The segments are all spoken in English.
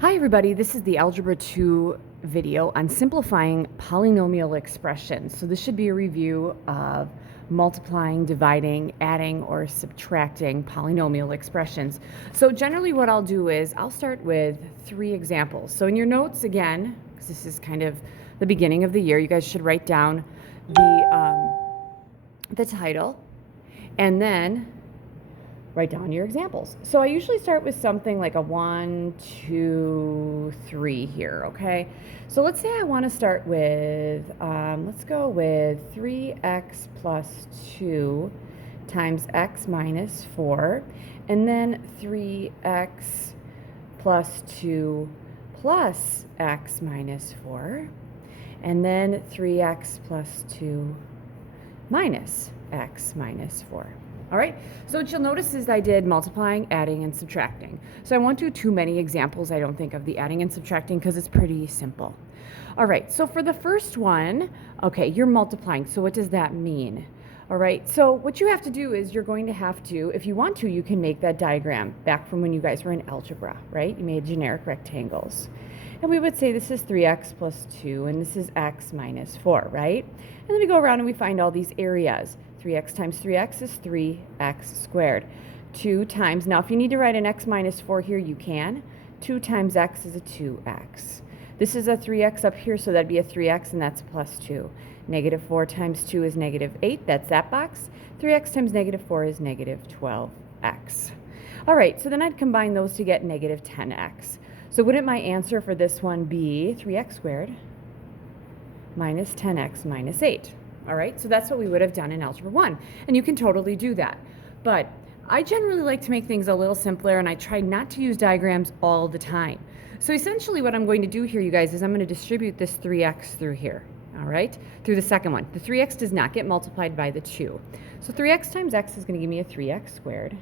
Hi everybody, this is the Algebra 2 video on simplifying polynomial expressions. So this should be a review of multiplying, dividing, adding, or subtracting polynomial expressions. So generally what I'll do is I'll start with 3 examples. So in your notes again, because this is kind of the beginning of the year, you guys should write down the title and then write down your examples. So I usually start with something like a 1, 2, 3 here, okay? So let's say I want to start with, let's go with 3x plus 2 times x minus 4, and then 3x plus 2 plus x minus 4, and then 3x plus 2 minus x minus 4. All right, so what you'll notice is I did multiplying, adding, and subtracting. So I won't do too many examples, I don't think, of the adding and subtracting because it's pretty simple. All right, so for the first one, okay, you're multiplying. So what does that mean? All right, so what you have to do is you're going to have to, if you want to, you can make that diagram back from when you guys were in algebra, right? You made generic rectangles. And we would say this is 3x plus 2, and this is x minus 4, right? And then we go around and we find all these areas. 3x times 3x is 3x squared. 2 times, now if you need to write an x minus 4 here, you can. 2 times x is a 2x. This is a 3x up here, so that'd be a 3x, and that's plus 2. Negative 4 times 2 is negative 8. That's that box. 3x times negative 4 is negative 12x. All right, so then I'd combine those to get negative 10x. So wouldn't my answer for this one be 3x squared minus 10x minus 8? All right, so that's what we would have done in Algebra 1. And you can totally do that. But I generally like to make things a little simpler, and I try not to use diagrams all the time. So essentially what I'm going to do here, you guys, is I'm going to distribute this 3x through here, all right, through the second one. The 3x does not get multiplied by the 2. So 3x times x is going to give me a 3x squared.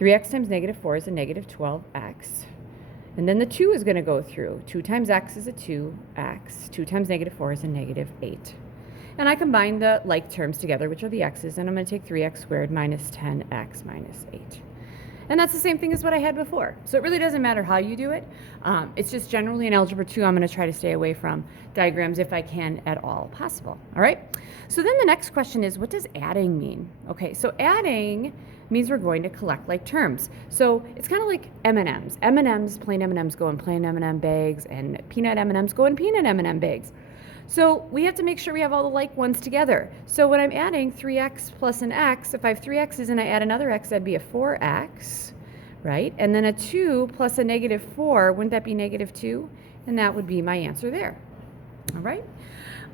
3x times negative 4 is a negative 12x. And then the 2 is going to go through. 2 times x is a 2x. 2 times negative 4 is a negative 8. And I combine the like terms together, which are the x's, and I'm going to take 3x squared minus 10x minus 8. And that's the same thing as what I had before. So it really doesn't matter how you do it. It's just generally in Algebra 2, I'm going to try to stay away from diagrams if I can at all possible. All right? So then the next question is, what does adding mean? Okay, so adding means we're going to collect like terms. So it's kind of like M&Ms. M&Ms, plain M&Ms go in plain M&M bags, and peanut M&Ms go in peanut M&M bags. So we have to make sure we have all the like ones together. So when I'm adding 3x plus an x, if I have 3 x's and I add another x, that'd be a 4x, right? And then a 2 plus a negative 4, wouldn't that be negative 2? And that would be my answer there. All right?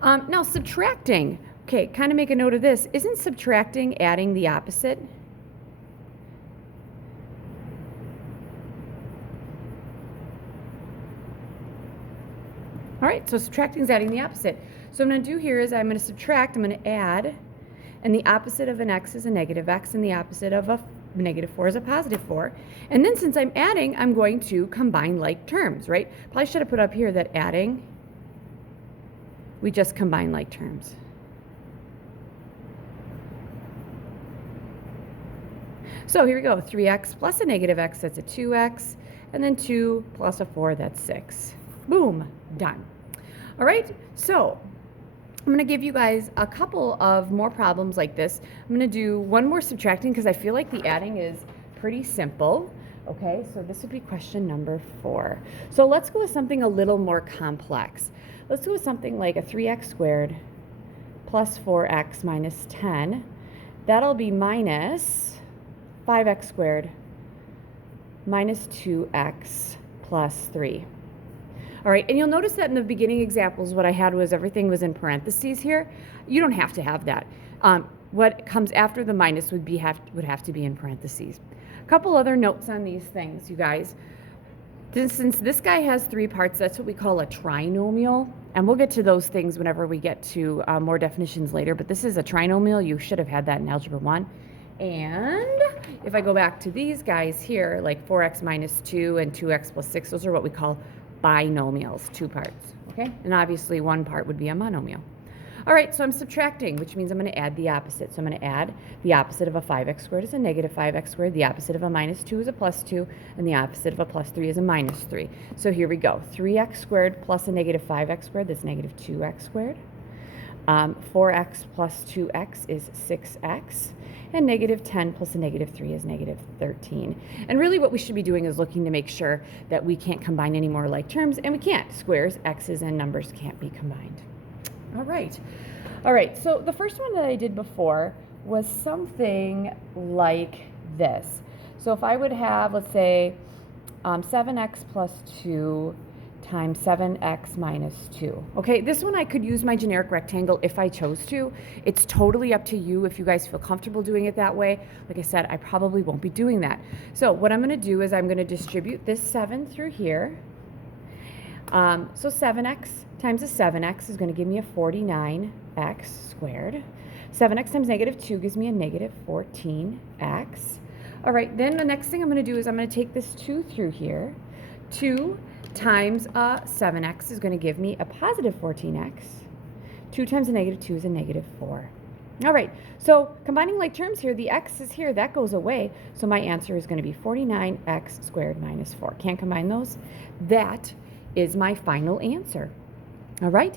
Now subtracting. Okay, kind of make a note of this. Isn't subtracting adding the opposite? All right, so subtracting is adding the opposite. So what I'm going to do here is I'm going to subtract, I'm going to add, and the opposite of an x is a negative x, and the opposite of a negative 4 is a positive 4. And then since I'm adding, I'm going to combine like terms, right? Probably should have put up here that adding, we just combine like terms. So here we go, 3x plus a negative x, that's a 2x, and then 2 plus a 4, that's 6. Boom, done. All right, so I'm going to give you guys a couple of more problems like this. I'm going to do one more subtracting because I feel like the adding is pretty simple. Okay, so this would be question number 4. So let's go with something a little more complex. Let's go with something like a 3x squared plus 4x minus 10. That'll be minus 5x squared minus 2x plus 3. All right, and you'll notice that in the beginning examples, what I had was everything was in parentheses here. You don't have to have that. What comes after the minus would have to be in parentheses. A couple other notes on these things, you guys. Since this guy has 3 parts, that's what we call a trinomial. And we'll get to those things whenever we get to more definitions later. But this is a trinomial. You should have had that in Algebra 1. And if I go back to these guys here, like 4x minus 2 and 2x plus 6, those are what we call binomials, 2 parts, okay? And obviously one part would be a monomial. All right, so I'm subtracting, which means I'm going to add the opposite. So I'm going to add the opposite of a 5x squared is a negative 5x squared. The opposite of a minus 2 is a plus 2. And the opposite of a plus 3 is a minus 3. So here we go. 3x squared plus a negative 5x squared, that's negative 2x squared. 4x plus 2x is 6x. And negative 10 plus a negative 3 is negative 13. And really what we should be doing is looking to make sure that we can't combine any more like terms, and we can't. Squares, x's, and numbers can't be combined. All right. All right, so the first one that I did before was something like this. So if I would have, let's say, 7x plus 2 times 7x minus 2. Okay, this one I could use my generic rectangle if I chose to. It's totally up to you if you guys feel comfortable doing it that way. Like I said, I probably won't be doing that. So what I'm going to do is I'm going to distribute this 7 through here. So 7x times a 7x is going to give me a 49x squared. 7x times negative 2 gives me a negative 14x. All right, then the next thing I'm going to do is I'm going to take this 2 through here. 2 times a 7x is going to give me a positive 14x. 2 times a negative 2 is a negative 4. All right, so combining like terms here, the x is here, that goes away. So my answer is going to be 49x squared minus 4. Can't combine those. That is my final answer. All right.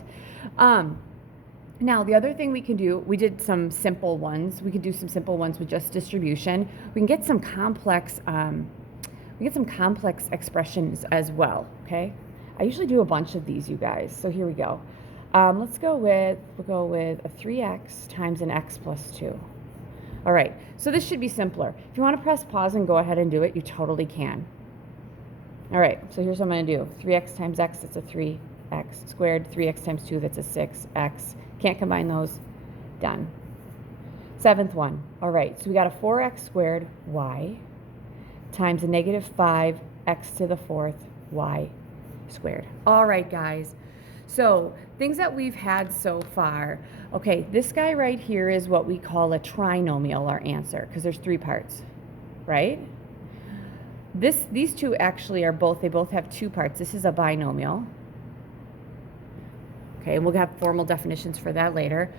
Now, the other thing we can do, we did some simple ones. We could do some simple ones with just distribution. We can get some complex expressions as well, okay? I usually do a bunch of these, you guys. So here we go. We'll go with a 3x times an x plus 2. All right, so this should be simpler. If you want to press pause and go ahead and do it, you totally can. All right, so here's what I'm going to do. 3x times x, that's a 3x squared. 3x times 2, that's a 6x. Can't combine those. Done. Seventh one. All right, so we got a 4x squared y times a negative 5x to the 4th y squared. All right, guys. So things that we've had so far. Okay, this guy right here is what we call a trinomial, our answer, because there's 3 parts, right? These two actually are they both have 2 parts. This is a binomial. Okay, and we'll have formal definitions for that later.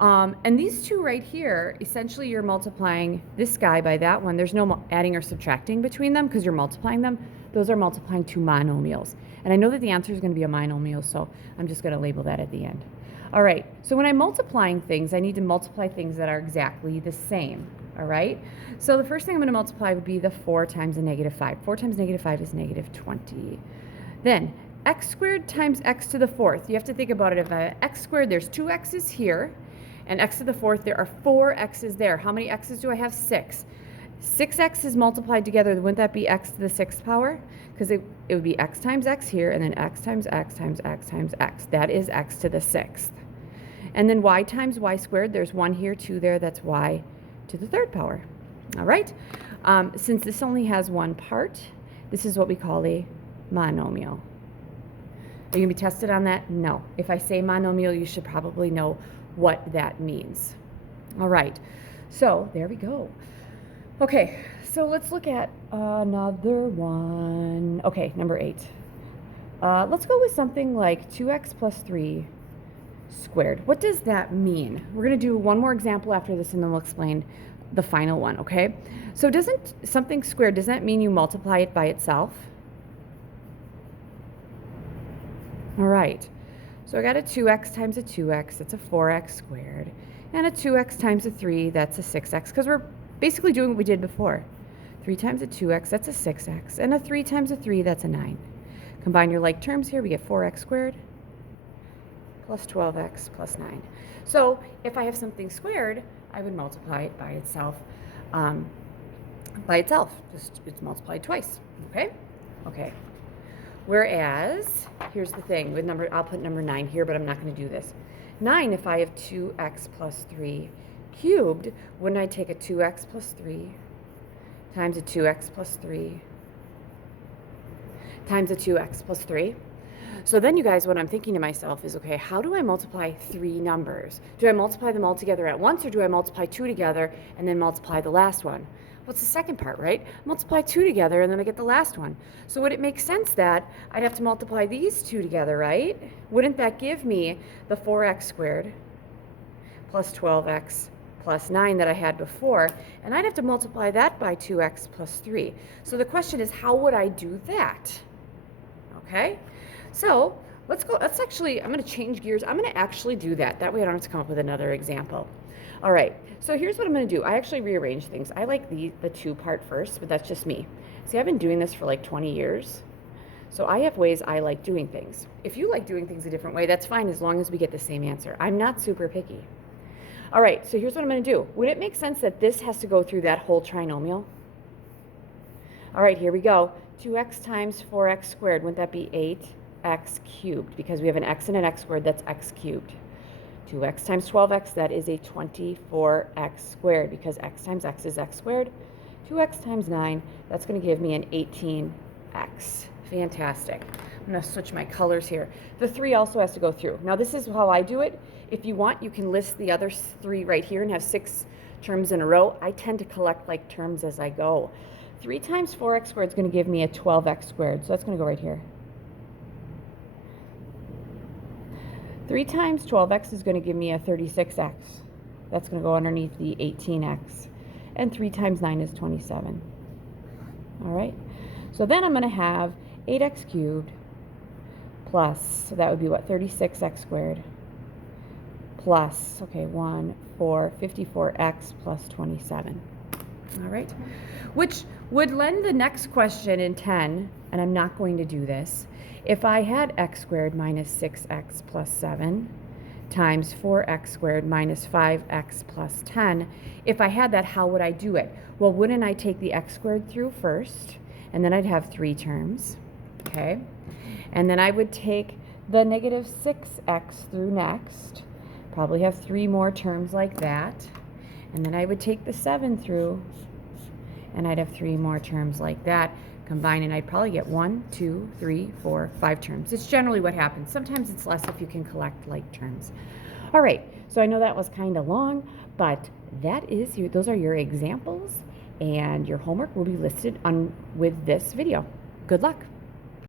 And these two right here, essentially you're multiplying this guy by that one. There's no adding or subtracting between them because you're multiplying them. Those are multiplying 2 monomials. And I know that the answer is going to be a monomial, so I'm just going to label that at the end. All right, so when I'm multiplying things, I need to multiply things that are exactly the same. All right, so the first thing I'm going to multiply would be the 4 times a negative 5. 4 times negative 5 is negative 20. Then x squared times x to the 4th. You have to think about it. If x squared, there's 2 x's here, and x to the 4th, there are 4 x's there. How many x's do I have? 6. 6 x's multiplied together, wouldn't that be x to the 6th power? Because it would be x times x here, and then x times x times x times x. That is x to the 6th. And then y times y squared, there's 1 here, 2 there, that's y to the 3rd power. All right? Since this only has 1 part, this is what we call a monomial. Are you going to be tested on that? No. If I say monomial, you should probably know what that means. All right. So there we go. Okay. So let's look at another one. Okay, number 8. Let's go with something like 2x plus 3 squared. What does that mean? We're going to do one more example after this, and then we'll explain the final one, okay? So doesn't something squared, does that mean you multiply it by itself? All right, so I got a 2x times a 2x, that's a 4x squared, and a 2x times a 3, that's a 6x, because we're basically doing what we did before. 3 times a 2x, that's a 6x, and a 3 times a 3, that's a 9. Combine your like terms here, we get 4x squared plus 12x plus 9. So if I have something squared, I would multiply it by itself. Just it's multiplied twice, okay? Okay. Whereas, here's the thing, with I'll put number 9 here, but I'm not going to do this. 9, if I have 2x plus 3 cubed, wouldn't I take a 2x plus 3 times a 2x plus 3 times a 2x plus 3? So then, you guys, what I'm thinking to myself is, okay, how do I multiply 3 numbers? Do I multiply them all together at once, or do I multiply 2 together and then multiply the last one? What's the second part, right? Multiply 2 together and then I get the last one. So would it make sense that I'd have to multiply these 2 together, right? Wouldn't that give me the 4x squared plus 12x plus 9 that I had before, and I'd have to multiply that by 2x plus 3. So the question is, how would I do that? Okay, so let's go. I'm going to change gears. I'm going to actually do that. That way I don't have to come up with another example. All right, so here's what I'm going to do. I actually rearrange things. I like the two part first, but that's just me. See, I've been doing this for like 20 years. So I have ways I like doing things. If you like doing things a different way, that's fine as long as we get the same answer. I'm not super picky. All right, so here's what I'm going to do. Would it make sense that this has to go through that whole trinomial? All right, here we go. 2x times 4x squared, wouldn't that be 8x cubed? Because we have an x and an x squared, that's x cubed. 2x times 12x, that is a 24x squared, because x times x is x squared. 2x times 9, that's going to give me an 18x. Fantastic. I'm going to switch my colors here. The 3 also has to go through. Now, this is how I do it. If you want, you can list the other 3 right here and have 6 terms in a row. I tend to collect like terms as I go. 3 times 4x squared is going to give me a 12x squared, so that's going to go right here. 3 times 12x is going to give me a 36x. That's going to go underneath the 18x. And 3 times 9 is 27. All right. So then I'm going to have 8x cubed plus, so that would be what, 36x squared plus, okay, 54x plus 27. All right. Which would lend the next question in 10, and I'm not going to do this, if I had x squared minus 6x plus 7 times 4x squared minus 5x plus 10, if I had that, how would I do it? Well, wouldn't I take the x squared through first, and then I'd have 3 terms, okay? And then I would take the negative 6x through next, probably have 3 more terms like that, and then I would take the 7 through, and I'd have 3 more terms like that combined, and I'd probably get 1, 2, 3, 4, 5 terms. It's generally what happens. Sometimes it's less if you can collect like terms. All right, so I know that was kind of long, but those are your examples, and your homework will be listed with this video. Good luck.